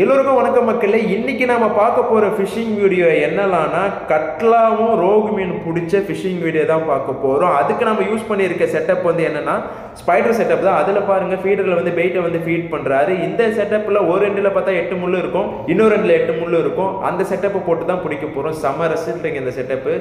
எல்லோருக்கும் வணக்கம் மக்களே. இன்னைக்கு நாம பார்க்க போற ஃபிஷிங் வீடியோ என்னலாம்னா கட்லாவும் ரோகு மீன் பிடிச்ச ஃபிஷிங் வீடியோ தான் பார்க்க போறோம். அதுக்கு நம்ம யூஸ் பண்ணியிருக்க செட்டப் வந்து என்னன்னா ஸ்பைடர் செட்டப் தான். அதில் பாருங்க ஃபீடரில் வந்து பெயிட்டை வந்து ஃபீட் பண்றாரு. இந்த செட்டப்ல ஒரு ரெண்டில் பார்த்தா 8 முள்ளு இருக்கும், இன்னொரு ரெண்டில் 8 முள்ளு இருக்கும். அந்த செட்டப்பை போட்டு தான் பிடிக்க போறோம். செம்ம ரசில்ட்டுங்க இந்த செட்டப்பு.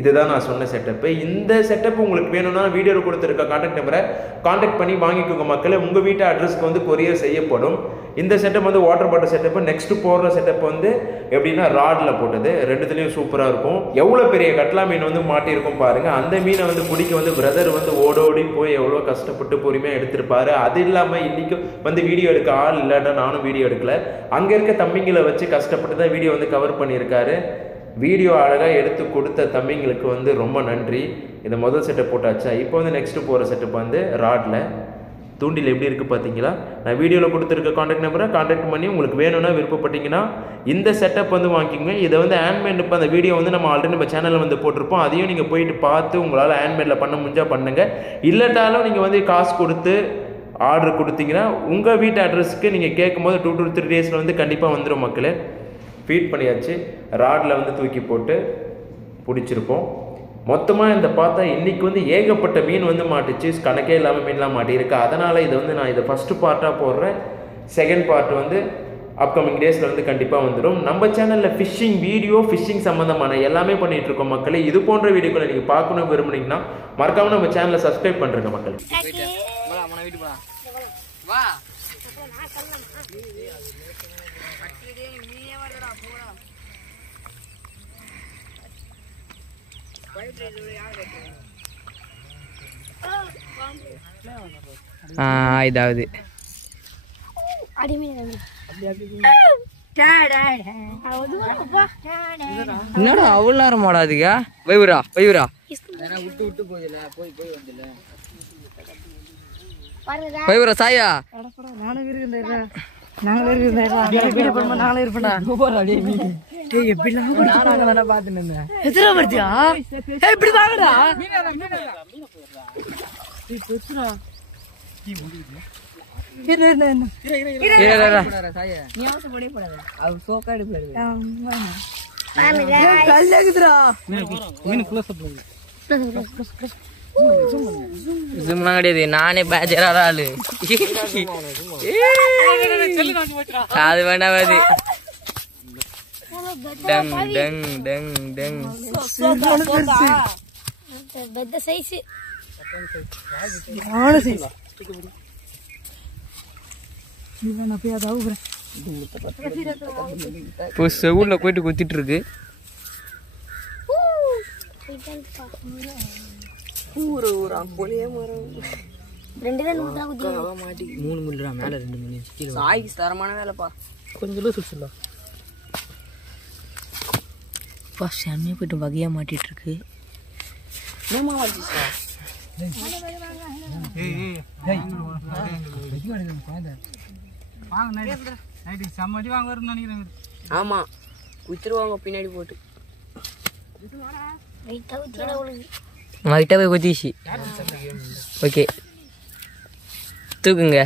இதுதான் நான் சொன்ன செட்டப்பு. இந்த செட்டப் உங்களுக்கு வேணும்னா வீடியோவில் கொடுத்துருக்க கான்டாக்ட் நம்பரை கான்டாக்ட் பண்ணி வாங்கிக்கோங்க மக்களே. உங்கள் வீட்டு அட்ரஸ்க்கு வந்து கொரியர் செய்யப்படும். இந்த செட்டப் வந்து வாட்டர் பாட்டில் செட்டப்பு. நெக்ஸ்ட் போடுற செட்டப் வந்து எப்படின்னா ராடில் போட்டது. ரெண்டுத்துலேயும் சூப்பராக இருக்கும். எவ்வளோ பெரிய கட்லா மீன் வந்து மாட்டியிருக்கும் பாருங்க. அந்த மீனை வந்து பிடிக்க வந்து பிரதர் வந்து ஓடோடி போய் எவ்வளோ கஷ்டப்பட்டு பொறுமையாக எடுத்திருப்பாரு. அது இல்லாமல் இன்னைக்கு வந்து வீடியோ எடுக்க ஆள் இல்லாட்டா நானும் வீடியோ எடுக்கல. அங்கே இருக்க தம்பிங்களை வச்சு கஷ்டப்பட்டு தான் வீடியோ வந்து கவர் பண்ணியிருக்காரு. வீடியோ அழகாக எடுத்து கொடுத்த தம்பிங்களுக்கு வந்து ரொம்ப நன்றி. இந்த முதல் செட்டப் போட்டாச்சா. இப்போ வந்து நெக்ஸ்ட்டு போகிற செட்டப் வந்து ராடில் தூண்டில் எப்படி இருக்குது பார்த்தீங்களா. நான் வீடியோவில் கொடுத்துருக்க கான்டாக்ட் நம்பரை கான்டாக்ட் பண்ணி உங்களுக்கு வேணும்னா விருப்பப்பட்டீங்கன்னா இந்த செட்டப் வந்து வாங்கிக்கோங்க. இதை வந்து ஹேண்ட்மேட் இப்போ அந்த வீடியோ வந்து நம்ம ஆல்ரெடி நம்ம சேனலில் வந்து போட்டிருப்போம். அதையும் நீங்கள் போயிட்டு பார்த்து உங்களால் ஹேண்ட்மேடில் பண்ண முடிஞ்சால் பண்ணுங்கள். இல்லட்டாலும் நீங்கள் வந்து காசு கொடுத்து ஆர்டர் கொடுத்தீங்கன்னா உங்கள் வீட்டு அட்ரஸுக்கு நீங்கள் கேட்கும்போது 2 to 3 days வந்து கண்டிப்பாக வந்துடும் மக்களே. ஃபீட் பண்ணியாச்சு. ராடில் வந்து தூக்கி போட்டு பிடிச்சிருப்போம். மொத்தமாக இந்த பார்த்தா இன்றைக்கி வந்து ஏகப்பட்ட மீன் வந்து மாட்டுச்சு. கணக்கே இல்லாமல் மீன்லாம் மாட்டியிருக்கு. அதனால் இதை வந்து நான் இதை ஃபஸ்ட்டு பார்ட்டாக போடுறேன். செகண்ட் பார்ட் வந்து அப்கமிங் டேஸில் வந்து கண்டிப்பாக வந்துடும். நம்ம சேனலில் ஃபிஷ்ஷிங் வீடியோ, ஃபிஷ்ஷிங் சம்மந்தமான எல்லாமே பண்ணிகிட்ருக்கோம் மக்களே. இது போன்ற வீடியோக்களை நீங்கள் பார்க்கணும் விரும்புனீங்கன்னா மறக்காமல் நம்ம சேனலை சப்ஸ்கிரைப் பண்ணுறேங்க மக்கள். இதாவது என்னடா அவ்வளோ நேரம் மாடாதுக்கா. வைவரா வைவரா வைவரா சாயா கிடையாது. நானே பேச்சராத ஆளு. அது வேண்டாம். அது டங் டங் டங் டங் இப்போ செவுல போயிட்டு குத்திட்டு இருக்கு. மூணு முள்ளுடா மேல 2 முள்ளு சாய்க்கு தரமான வேலைப்பா. கொஞ்சம் சுற்றலாம் செம்மையா போயிட்டு வகையா மாட்டிட்டு இருக்கு. ஆமா குத்துருவாங்க பின்னாடி போட்டு. லைட்டா போய் குத்திச்சு. ஓகே தூக்குங்க.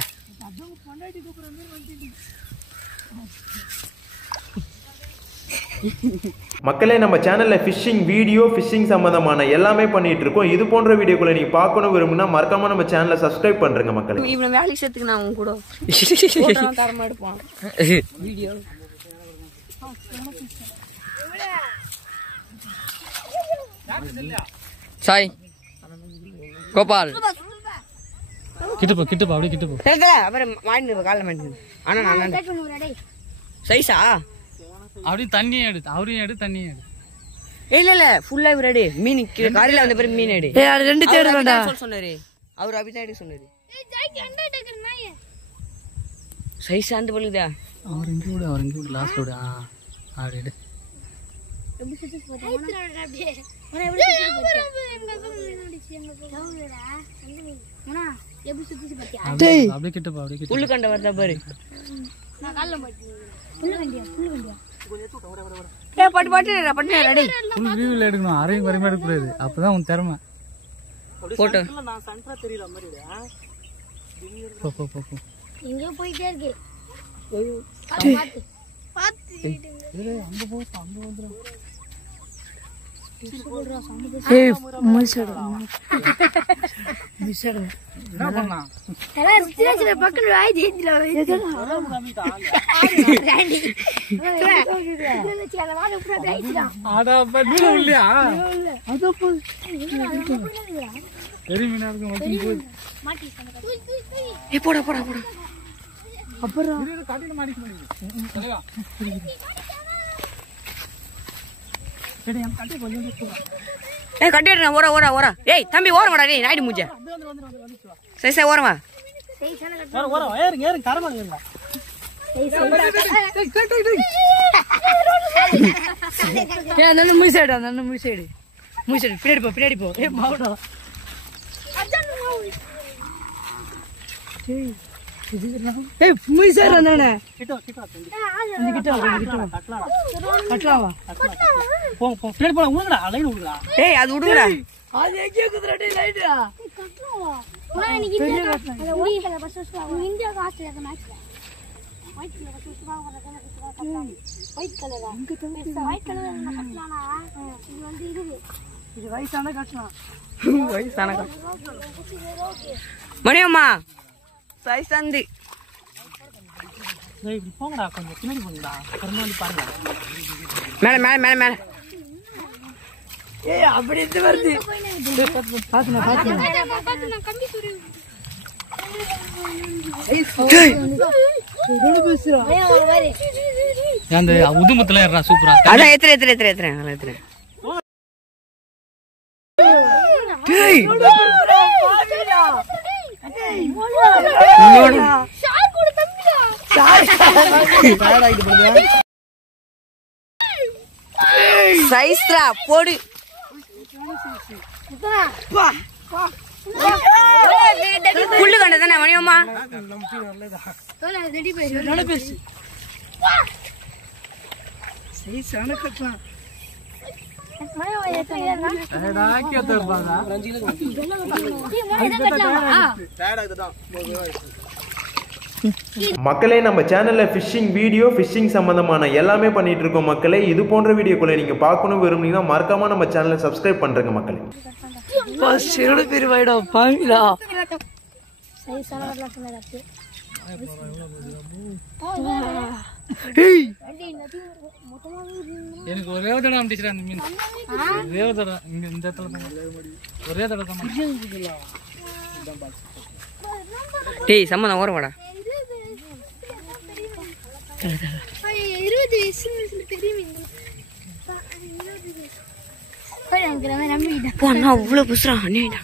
மக்களே நம்ம சேனலில் ஃபிஷ்ஷிங் வீடியோ, ஃபிஷ்ஷிங் சம்மந்தமான எல்லாமே பண்ணிட்டு இருக்கோம். இது போன்ற வீடியோக்களை நீங்கள் பார்க்கணும் விரும்புனா மறக்காம நம்ம சேனலை சப்ஸ்கிரைப் பண்ணுறேங்க மக்களே. இவன் வேலைக்கு சேர்த்துக்கு நான் கூட தரமா எடுப்பான் வீடியோ. சாய் கோபால் கிட்டப்போ அப்படியே கிட்டப்போ அப்புறம் மாட்டினு காலைல மாட்டினு. ஆனா நான் சைஸா அப்படியே தண்ணியே எடுத்து அவரையும் எடு தண்ணியே எடு. இல்ல இல்ல ஃபுல்லா ரெடி. மீன் காலையில வந்த பிறகு மீன் எடு. ரெண்டு தேடு வேண்டாம் சொன்னாரு அவர். அபிதான் எடுக்க சொன்னாரு. சைஸ் அந்த பழுதா அவர் இங்கே விடு லாஸ்ட் விடு. அப்படி எடு. அப்படியே கிட்ட பா. அப்படியே உள்ள கண்ட வரதா பாரு. பட்டு பட்டு பட்டு ரெடி ஃபுல் வியூல எடுக்கணும், அரையும் குறையுமா எடுக்க கூடாது, அப்பதான் உன் திறமை. போட்டோ நான் சென்டரா தெரியற மாதிரி போ போ போ. எங்க போயிட்டே இருக்கு பாத்து அங்க போ, அங்க வந்துரும். ஏய் மிஸ்டர் என்ன பண்ணா? எல்லாம் சின்ன பக்கத்துல வாய் தேஞ்சில அட பட்டு இல்லையா? அத போ. பெரிய மீனா இருக்கு மட்டும் போய். ஏய் போடா போடா போடா. அப்புறம் இது காட்டில மாட்டிக்க முடியும். சரியா? சரி நம்ம கட்டி கொஞ்சம் போறோம். ஏய் கட்டிடுறேன், ஓர ஓர ஓர. ஏய் தம்பி ஓரம் வாடா டேய், நாயுடு மூஞ்ச. சரி சரி ஓரம் வா. வர ஏறுங்க கரமா ஏறுங்க. ஏய் நல்ல மூசைடா, நல்ல மூசைடு. மூசைடு பின்னாடி போ. ஏய் மாவுடா. ஏய் மூசைடா நானே. கிட்ட தம்பி. கிட்ட கட்டலாமா? போ போ. பின்னாடி போடா, உடுங்கடா, லைன் உடுங்கடா. ஏய் அது விடுங்கடா. அது எங்க குதுற டேய் லைட்டா கட்டலாம் நீ இந்தியா அந்த white colour bus India Australia மேட்ச்ல ஒயிட் கலர் பஸ் கட்டலாம் ஒயிட் கலரா ஒயிட் கலர் என்ன கட்டலாம்னா இது வந்து இது வயசான கட்டலாம். மணியம்மா சைஸ் தந்தி. டேய் இப்படி போங்கடா, கொஞ்சம் பின்னாடி போங்கடா. கரமா வந்து பாருங்க. மேல. ஏய் அப்படி இது வருது. பாத்துனா கம்பி சுரு அந்த உதுமத்துல ஏறா சூப்பரா. அதான் எத்தனை டேய் ஷார் கூட தம்பிடா சைஸ்ரா போடு. புல்லு கண்டதானே மணியம்மா? மக்களே நம்ம சேனல்ல ஃபிஷிங் வீடியோ, ஃபிஷிங் சம்பந்தமான எல்லாமே பண்ணிட்டு இருக்கோம் மக்களே. இது போன்ற வீடியோக்களை நீங்க பார்க்கணும் விரும்புனீங்கன்னா மறக்காம நம்ம சேனலை சப்ஸ்கிரைப் பண்றேங்க மக்களே. எனக்கு ஒரே ஒரு தடவை அடிச்சிட்டு அந்த மீன், ஒரே ஒரு தடவை இங்க இந்த இடத்துல தான், ஒரே தடவை தான். டேய் சம்மந்தம் ஓரம் வாடா. 20 வயசு தெரியும் அவ்வளவு புசுரா அண்ணிடா.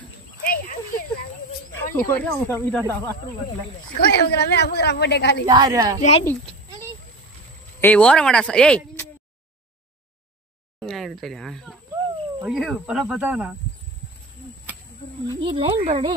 ஏய் ஓரம் வாடா. ஏய் தெரியும். ஐயோ பரா பத்தானா லைன் போறடே.